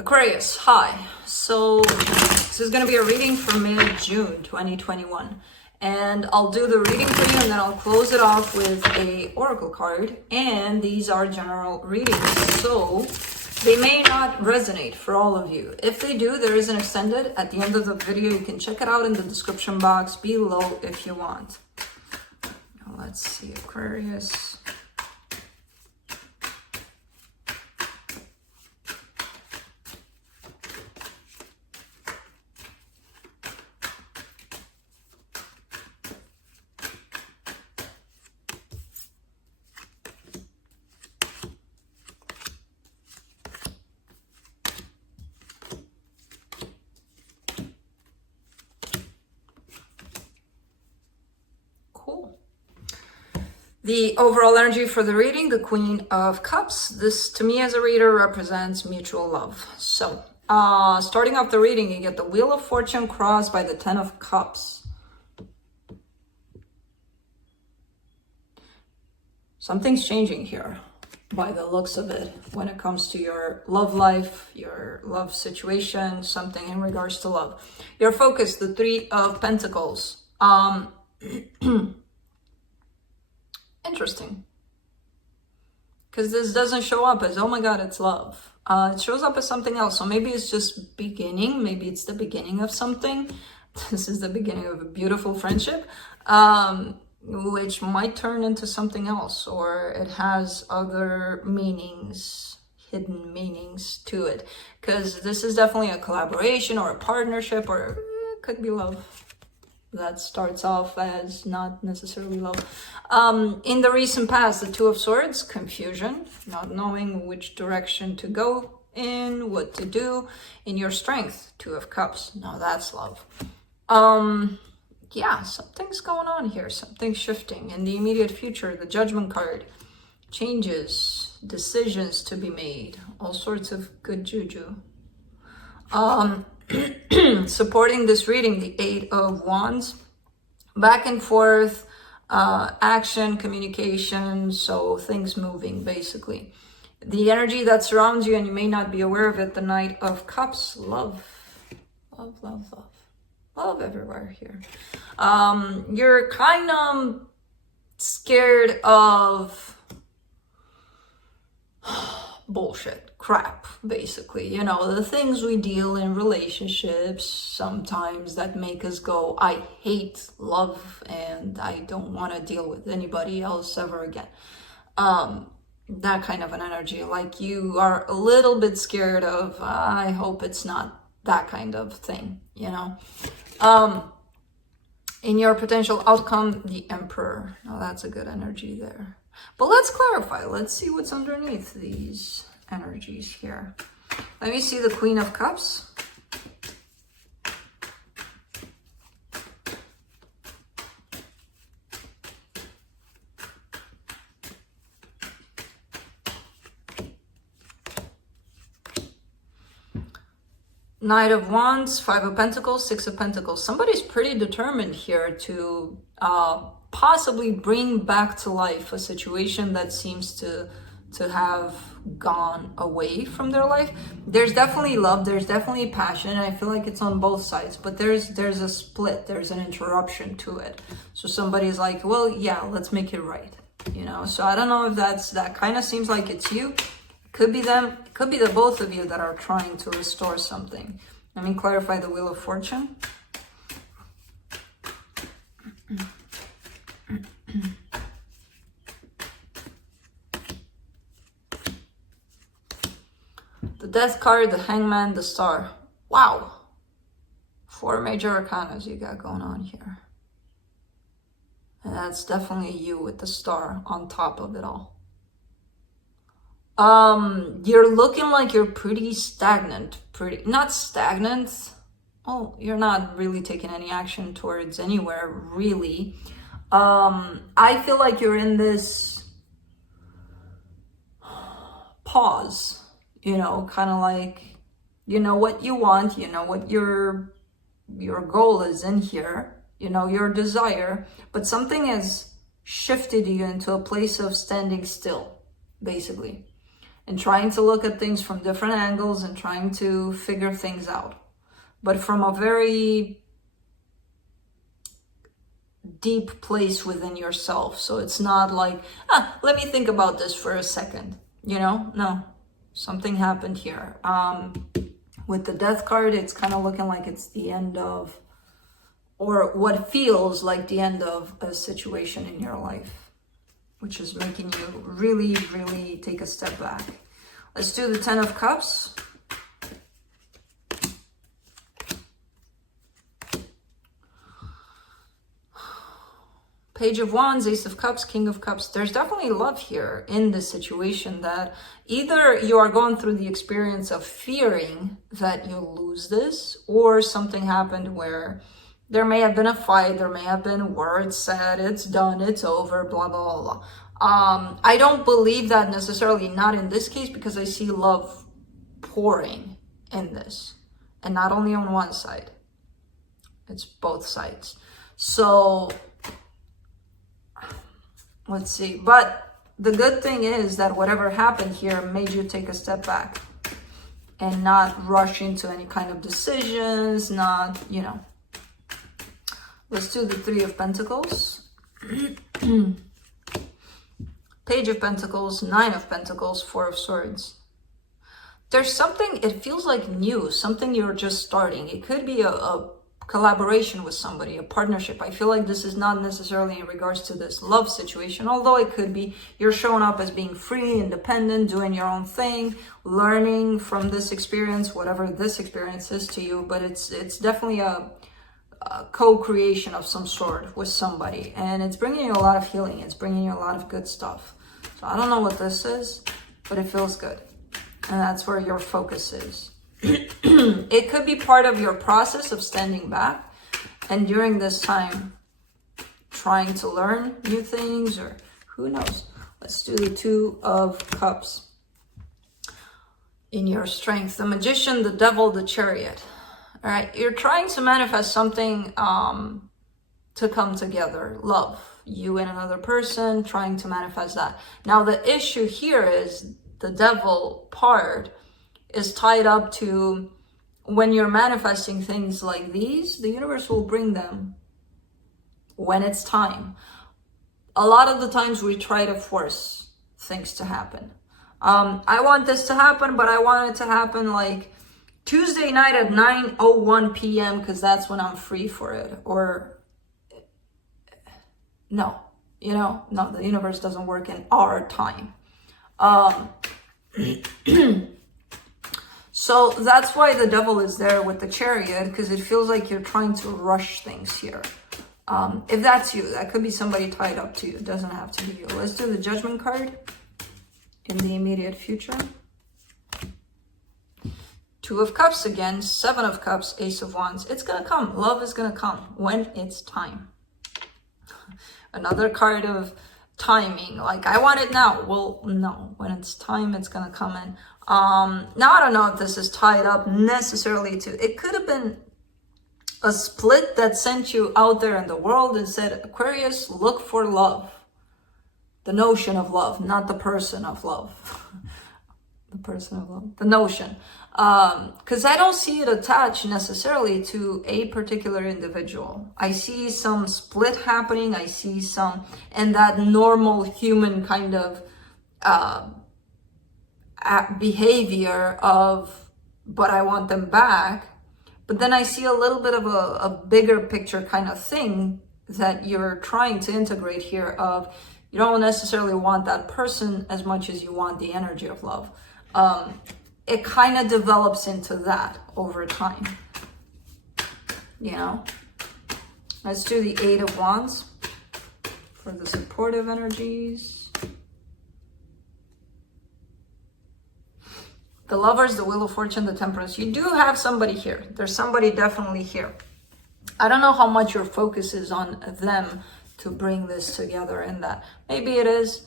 Aquarius, hi. So this is going to be a reading for mid-June 2021. And I'll do the reading for you and then I'll close it off with a oracle card. And these are general readings, so they may not resonate for all of you. If they do, there is an extended at the end of the video. You can check it out in the description box below if you want. Now, let's see, Aquarius. The overall energy for the reading, the Queen of Cups. This, to me as a reader, represents mutual love. So, starting off the reading, you get the Wheel of Fortune crossed by the Ten of Cups. Something's changing here by the looks of it when it comes to your love life, your love situation, something in regards to love. Your focus, the Three of Pentacles. Interesting, because this doesn't show up as, oh my god, it's love. It shows up as something else. So maybe it's just beginning, maybe it's the beginning of something. This is the beginning of a beautiful friendship, which might turn into something else, or it has other meanings, hidden meanings to it, because this is definitely a collaboration or a partnership, or it could be love that starts off as not necessarily love. In the recent past, the Two of Swords, confusion, not knowing which direction to go in, what to do. In your strength, Two of Cups, now that's love. Yeah, something's going on here, something's shifting. In the immediate future, the Judgment card, changes, decisions to be made, all sorts of good juju. Supporting this reading, the Eight of Wands, back and forth, action, communication, so things moving basically. The energy that surrounds you, and you may not be aware of it, the Knight of Cups, love, love, love, love, love everywhere here. You're kind of scared of bullshit, crap, basically. You know, the things we deal in relationships sometimes that make us go, I hate love and I don't want to deal with anybody else ever again. That kind of an energy, like you are a little bit scared of, I hope it's not that kind of thing, you know. In your potential outcome, the Emperor. Now that's a good energy there. But let's clarify. Let's see what's underneath these energies here. Let me see the Queen of Cups. Knight of Wands, Five of Pentacles, Six of Pentacles. Somebody's pretty determined here to possibly bring back to life a situation that seems to have gone away from their life. There's definitely love, there's definitely passion, and I feel like it's on both sides, but there's a split, there's an interruption to it. So somebody's like, well, yeah, let's make it right, you know. So I don't know if that kind of seems like it's you. Could be them, could be the both of you that are trying to restore something. Let me clarify the Wheel of Fortune. The Death card, the Hangman, the Star. Wow. 4 major arcanas you got going on here. And that's definitely you with the Star on top of it all. You're looking like you're pretty stagnant, not stagnant. Oh, you're not really taking any action towards anywhere, really. I feel like you're in this pause, you know, kind of like, you know what you want, you know what your goal is in here, you know, your desire, but something has shifted you into a place of standing still, basically. and trying to look at things from different angles and trying to figure things out, but from a very deep place within yourself. So it's not like, let me think about this for a second, you know? No, something happened here. With the Death card, it's kind of looking like it's the end of, or what feels like the end of a situation in your life, which is making you really, really take a step back. Let's do the 10 of Cups. Page of Wands, Ace of Cups, King of Cups. There's definitely love here in this situation, that either you are going through the experience of fearing that you'll lose this, or something happened where there may have been a fight, there may have been words said, it's done, it's over, blah, blah, blah. I don't believe that necessarily, not in this case, because I see love pouring in this. And not only on one side, it's both sides. So let's see. But the good thing is that whatever happened here made you take a step back and not rush into any kind of decisions, not, you know. Let's do the 3 of Pentacles. Page of Pentacles, 9 of Pentacles, 4 of Swords. There's something, it feels like new, something you're just starting. It could be a collaboration with somebody, a partnership. I feel like this is not necessarily in regards to this love situation, although it could be. You're showing up as being free, independent, doing your own thing, learning from this experience, whatever this experience is to you. But it's definitely a co-creation of some sort with somebody, and it's bringing you a lot of healing. It's bringing you a lot of good stuff. So I don't know what this is, but it feels good, and that's where your focus is. It could be part of your process of standing back and during this time trying to learn new things, or who knows. Let's do the 2 of Cups. In your strength, the Magician, the Devil, the Chariot. All right, you're trying to manifest something to come together. Love, you and another person, trying to manifest that. Now, the issue here is the Devil part is tied up to when you're manifesting things like these, the universe will bring them when it's time. A lot of the times we try to force things to happen. I want this to happen, but I want it to happen like Tuesday night at 9:01 p.m. because that's when I'm free for it. Or no, you know, no, the universe doesn't work in our time. So that's why the Devil is there with the Chariot, because it feels like you're trying to rush things here. If that's you, that could be somebody tied up to you. It doesn't have to be you. Let's do the Judgment card in the immediate future. 2 of Cups again, 7 of Cups, Ace of Wands. It's going to come. Love is going to come when it's time. Another card of timing. Like, I want it now. Well, no. When it's time, it's going to come in. Now, I don't know if this is tied up necessarily to... It could have been a split that sent you out there in the world and said, Aquarius, look for love. The notion of love, not the person of love. The person of love. The notion. Because I don't see it attached necessarily to a particular individual. I see some split happening. I see some, and that normal human kind of behavior of, but I want them back. But then I see a little bit of a bigger picture kind of thing that you're trying to integrate here of, you don't necessarily want that person as much as you want the energy of love. It kind of develops into that over time, you know. Let's do the 8 of Wands for the supportive energies. The Lovers, the Wheel of Fortune, the Temperance. You do have somebody here. There's somebody definitely here. I don't know how much your focus is on them to bring this together, and that maybe it is.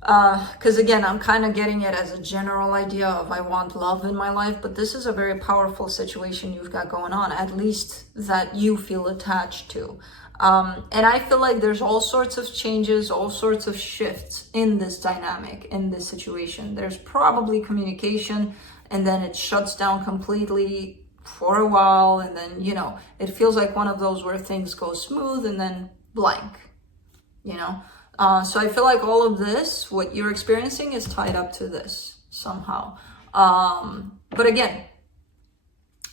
Because again, I'm kind of getting it as a general idea of I want love in my life, but this is a very powerful situation you've got going on, at least that you feel attached to. And I feel like there's all sorts of changes, all sorts of shifts in this dynamic, in this situation. There's probably communication, and then it shuts down completely for a while, and then, you know, it feels like one of those where things go smooth and then blank, you know. So I feel like all of this, what you're experiencing, is tied up to this somehow. But again,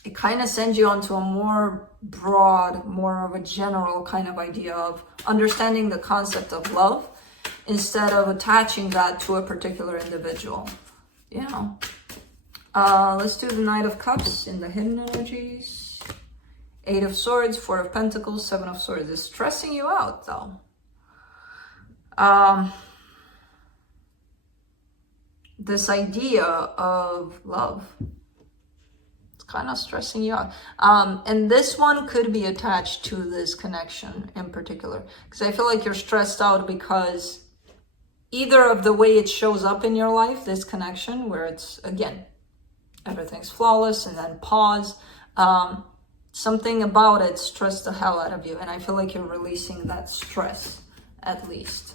it kind of sends you onto a more broad, more of a general kind of idea of understanding the concept of love instead of attaching that to a particular individual, you know. Let's do the Knight of Cups in the hidden energies. 8 of Swords, 4 of Pentacles, 7 of Swords. Is stressing you out, though. This idea of love, it's kind of stressing you out. And this one could be attached to this connection in particular. Because I feel like you're stressed out because either of the way it shows up in your life, this connection, where it's, again, everything's flawless and then pause. Something about it stressed the hell out of you. And I feel like you're releasing that stress, at least.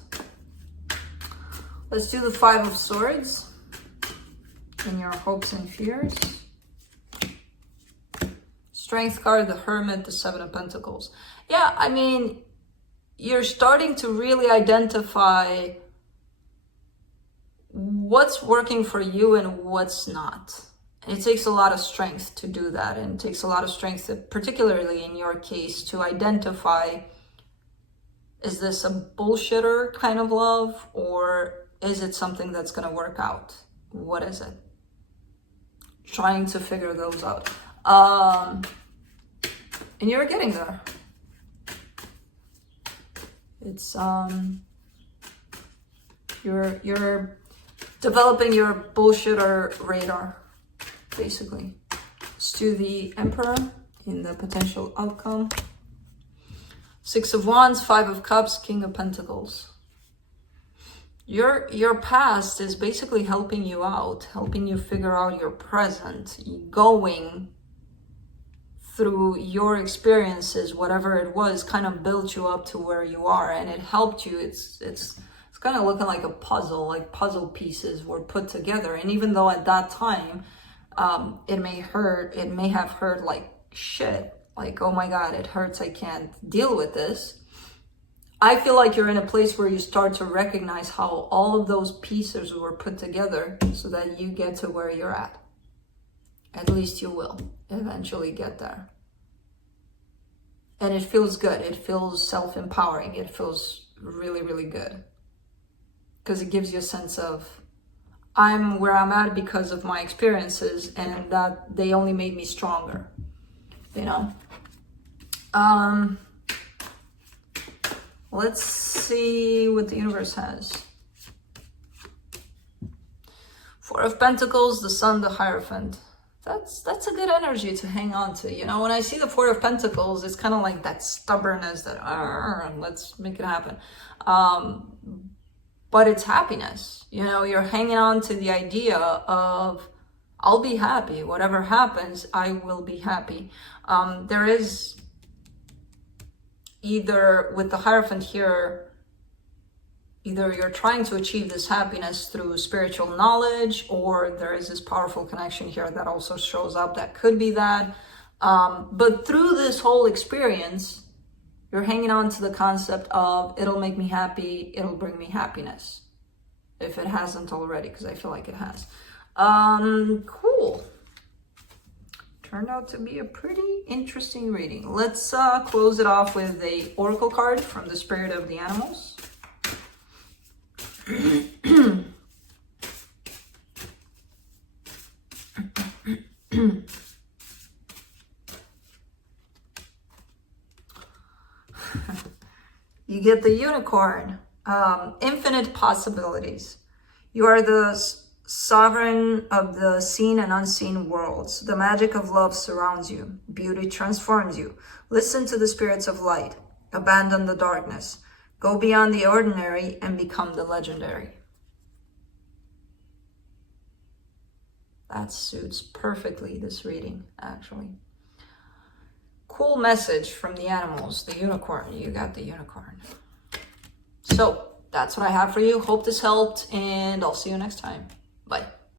Let's do the 5 of Swords in your hopes and fears. Strength card, the Hermit, the 7 of Pentacles. Yeah, I mean, you're starting to really identify what's working for you and what's not. It takes a lot of strength to do that, and it takes a lot of strength, particularly in your case, to identify, is this a bullshitter kind of love, or is it something that's going to work out? What is it? Trying to figure those out. And you're getting there. It's, you're developing your bullshitter radar, basically. Let's do the Emperor in the potential outcome. 6 of Wands, 5 of Cups, King of Pentacles. Your past is basically helping you out, helping you figure out your present, going through your experiences, whatever it was, kind of built you up to where you are, and it helped you. It's kind of looking like a puzzle, like puzzle pieces were put together. And even though at that time, it may have hurt like shit, like, oh my God, it hurts, I can't deal with this. I feel like you're in a place where you start to recognize how all of those pieces were put together so that you get to where you're at. At least you will eventually get there. And it feels good. It feels self-empowering. It feels really, really good. Because it gives you a sense of, I'm where I'm at because of my experiences, and that they only made me stronger, you know? Let's see what the universe has. 4 of Pentacles, the Sun, the Hierophant. That's a good energy to hang on to. You know, when I see the 4 of Pentacles, it's kind of like that stubbornness that, let's make it happen. But it's happiness. You know, you're hanging on to the idea of, I'll be happy. Whatever happens, I will be happy. There is either, with the Hierophant here, either you're trying to achieve this happiness through spiritual knowledge, or there is this powerful connection here that also shows up. That could be that. But through this whole experience, you're hanging on to the concept of, it'll make me happy, it'll bring me happiness. If it hasn't already, because I feel like it has. Cool. Turned out to be a pretty interesting reading. Let's close it off with a oracle card from the spirit of the animals. You get the unicorn. Infinite possibilities. You are the sovereign of the seen and unseen worlds. The magic of love surrounds you. Beauty transforms you. Listen to the spirits of light. Abandon the darkness. Go beyond the ordinary and become the legendary. That suits perfectly this reading, actually. cool message from the animals, the unicorn. You got the unicorn. So that's what I have for you. Hope this helped, and I'll see you next time.